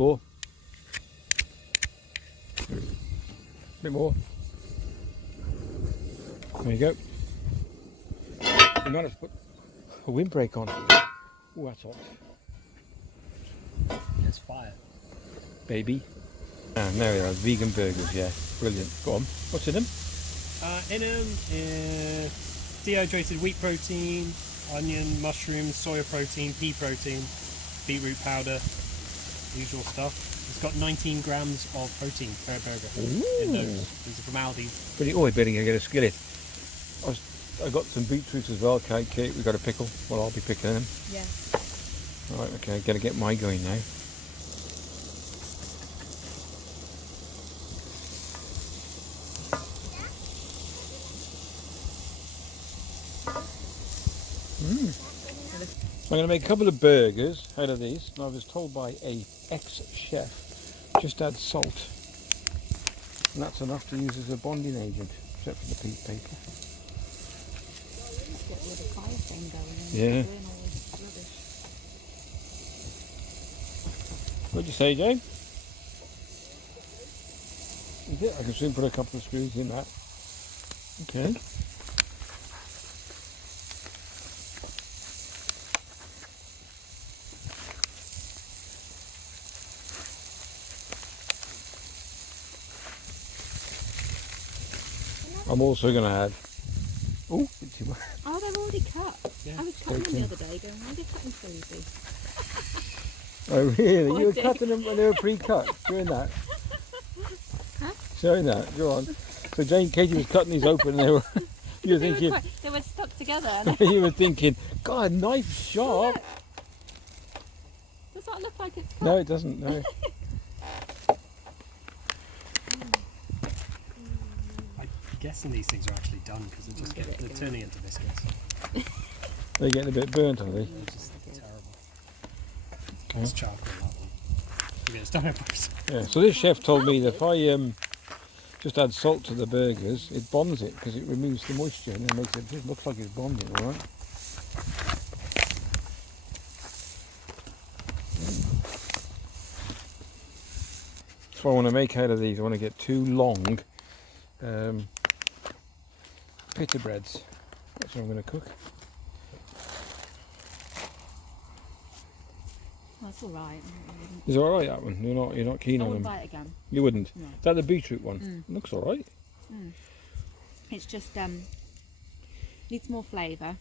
more. Bit more. There you go. We might have to put a windbreak on. Oh, that's hot. There's fire. Baby. And there we are, vegan burgers, yeah. Brilliant. Go on. What's in them? In them is dehydrated wheat protein, onion, mushrooms, soya protein, pea protein, beetroot powder, usual stuff. It's got 19 grams of protein per burger. Ooh. In those. These are from Aldi. Pretty. Oh, I better get a skillet. I got some beetroots as well, Kate. We got a pickle. Well, I'll be picking them. Yeah. All right, okay. Gotta get my going now. I'm going to make a couple of burgers out of these. And I was told by a ex-chef, just add salt. And that's enough to use as a bonding agent, except for the peat paper. Get rid of fire thing going and Yeah. burn all this rubbish. What'd you say, Jane? Is it? I can soon put a couple of screws in that. Okay. I'm also going to add. Oh, it's too much. Oh, they're already cut. Yeah. I was cutting them the other day going, why are they cutting so easy? Oh, really? You were Poor cutting them when they were pre-cut. Doing that. Huh? Showing that. Go on. So Katie was cutting these open and they were. You were thinking. They were stuck together. And You were thinking, God, knife sharp. does that look like it's cut? No, it doesn't. No. I'm guessing these things are actually done because they're turning into biscuits. They're getting a bit burnt, are they? It's just terrible. Okay. It's charcoal, that one. You get Starbucks. Yeah. So this chef told me that if I just add salt to the burgers, it bonds it because it removes the moisture and then makes it just looks like it's bonding. All right. So I want to make out of these. I want to get 2 long pita breads. That's what I'm going to cook. That's all right. Is it all right, that one? You're not keen I on wouldn't them. buy it again. You wouldn't. No. Is that the beetroot one? Mm. Looks all right. It's just needs more flavour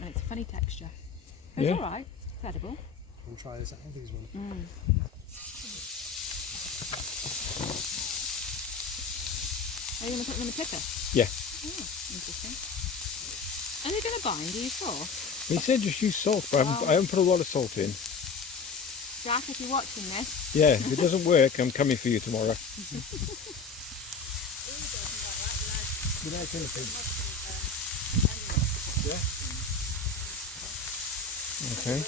and it's a funny texture. It's Yeah. all right. It's edible. We'll try this Aldi's one. Are you going to put them in a picker? Yeah. Oh, interesting. Are they going to bind? Are you sure? He said just use salt, but I haven't put a lot of salt in. Jack, if you're watching this. Yeah, if it doesn't work, I'm coming for you tomorrow. Yeah. Okay.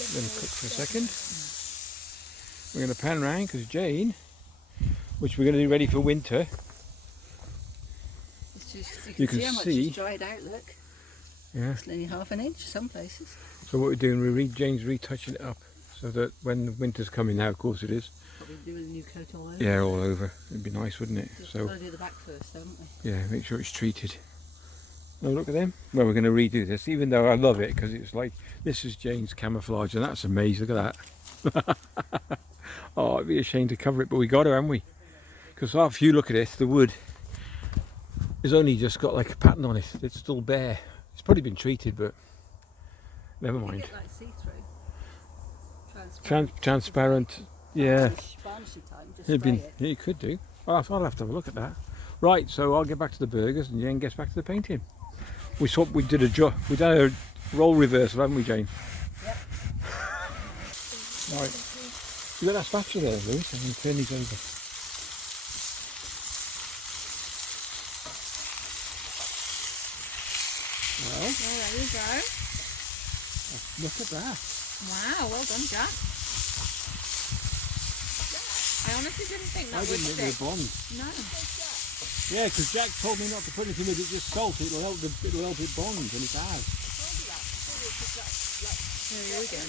Let them cook for a second. We're going to pan round because Jane, which we're going to do ready for winter. It's just, You you can can see how much see- it's dried out, look. Yeah. It's only half an inch some places. So what we're doing, Jane's retouching it up so that when the winter's coming now, of course it is. Probably do with a new coat all over. Yeah, all over. It'd be nice, wouldn't it? Just So got to do the back first, haven't we? yeah, make sure it's treated. Oh, look at them. Well, we're going to redo this, even though I love it because it's like this is Jane's camouflage, and that's amazing. Look at that. Oh, it'd be a shame to cover it, but we got to, haven't we? Because after you look at it, the wood has only just got like a pattern on it. It's still bare. It's probably been treated, but never You mind. get like see-through. Transparent. Yeah. Varnishy time, just It'd spray been, it. yeah, you could do. I'll have to have a look at that. Right, so I'll get back to the burgers and Jane gets back to the painting. We did a role reversal, haven't we, Jane? Yep. Right. You got that spatula there, Louis? I'm going to turn these over. Well, There you go. look at that. Wow, well done, Jack. I honestly didn't think that I would didn't think stick. they were bond. No. Yeah, because Jack told me not to put anything with it, just salt. It'll help it bond, and it has. There we go.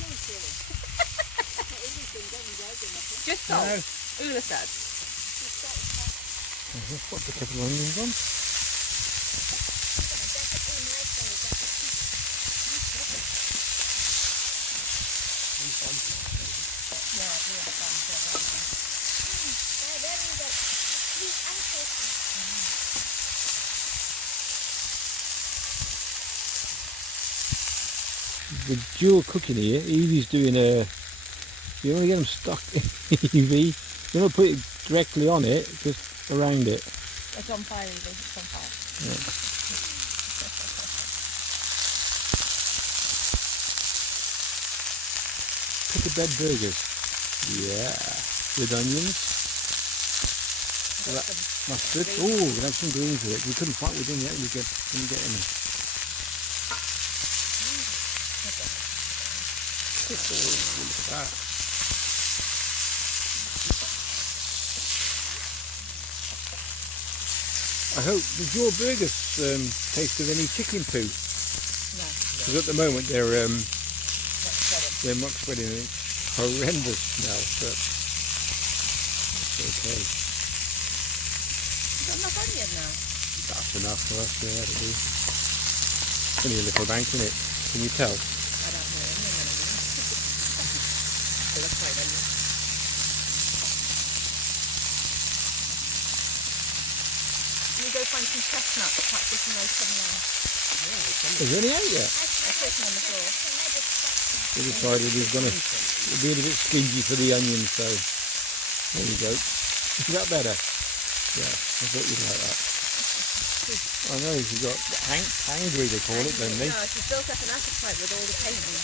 Just No. salt. Ula said. Let's put a couple of onions on. The dual cooking here, Evie's doing a, you want to get them stuck, Evie, you don't put it directly on it, just around it. It's on fire, Evie. It's on fire. Yeah. Pita bread burgers. Yeah, with onions. Mustard. Oh, we're going to have some greens with it. We couldn't find, we didn't get any. Oh, look at that. I hope, did your burgers taste of any chicken poo? No. Because at the moment they're much spreading and it's horrendous smell, but it's okay. You've got enough onion now? That's enough for us, yeah, to do. Only a little bank in it, can you tell? I don't know. It looks like onion. Can you go find some chestnuts? Perhaps we can roast some now. Is it only out yet? They're sitting on the floor. We decided we're going to be a bit stingy for the onions, so there you go. Is that better? Yeah, I thought you'd like that. I know, you got hangry they call it, don't they? No, she's built up an appetite with all the painting.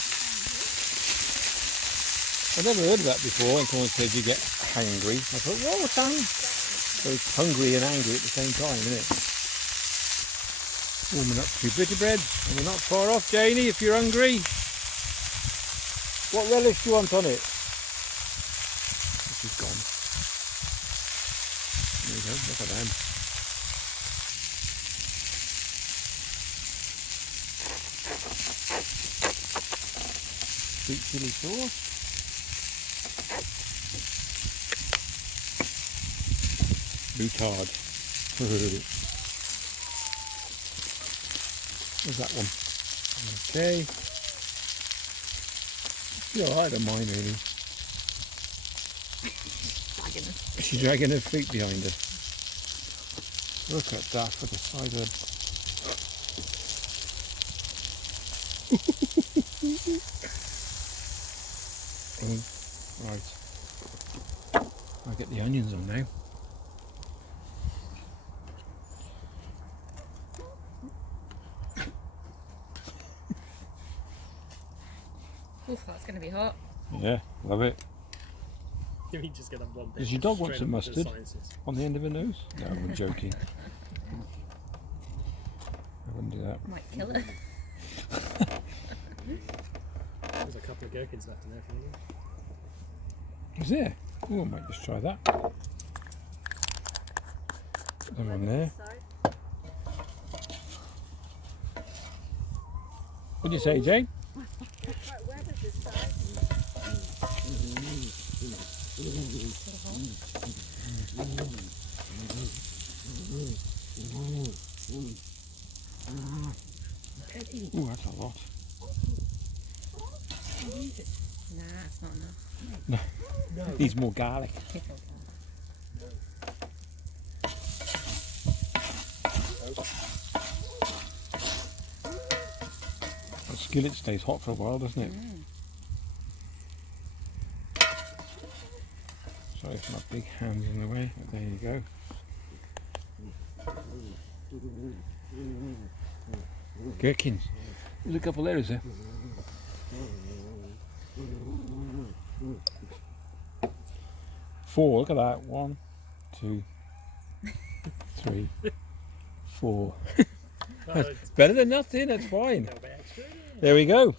I've never heard of that before when someone says you get hangry. I thought, well, what's that? So it's hungry and angry at the same time, isn't it? Warming up two bitty breads, and we're not far off, Janie, if you're hungry. What relish do you want on it? This is gone. There you go, look at them. Sweet chilli sauce. Boutard. There's that one. Okay. She's alright on mine really. She's dragging her feet behind her. Look at that for the size of right. I'll get the onions on now. Oof, that's going to be hot. Yeah, love it. You mean just get that one bit. Does your dog want straight some up to the mustard sciences. on the end of her nose? No, I'm joking. I wouldn't do that. Might kill her. There's a couple of gherkins left in there for you. Is there? Oh, I might just try that. Put them on there. What do you say, Jane? Ooh, that's a lot. Nah, it's not enough. No. Needs more garlic. The skillet stays hot for a while, doesn't it? Sorry if my big hand's in the way, but there you go. Gherkins. There's a couple there, is there? Four, look at that. 1, 2, 3, 4. That's better than nothing, that's fine. There we go.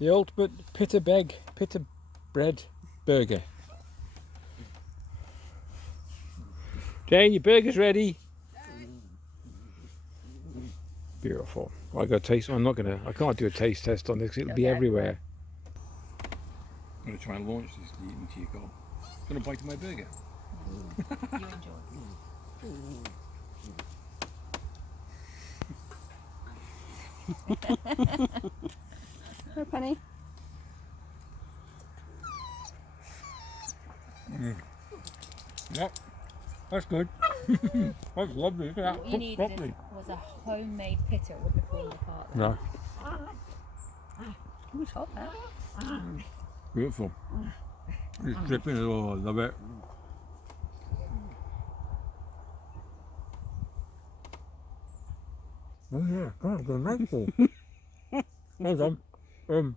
The ultimate pita bread burger. Jane, your burger's ready. Beautiful. I got to taste. I can't do a taste test on this. It'll be everywhere. I'm going to try and launch this into your gob. Going to bite of my burger. You enjoy. Oh, Penny. Yep, that's good. That's lovely. Look at that. What you Cooked needed properly. was a homemade pita. It wouldn't have fallen apart. Then. No, Oh, it's hot that. beautiful. It's dripping as well. I love it. Oh yeah, God, good nightfall. Hold on.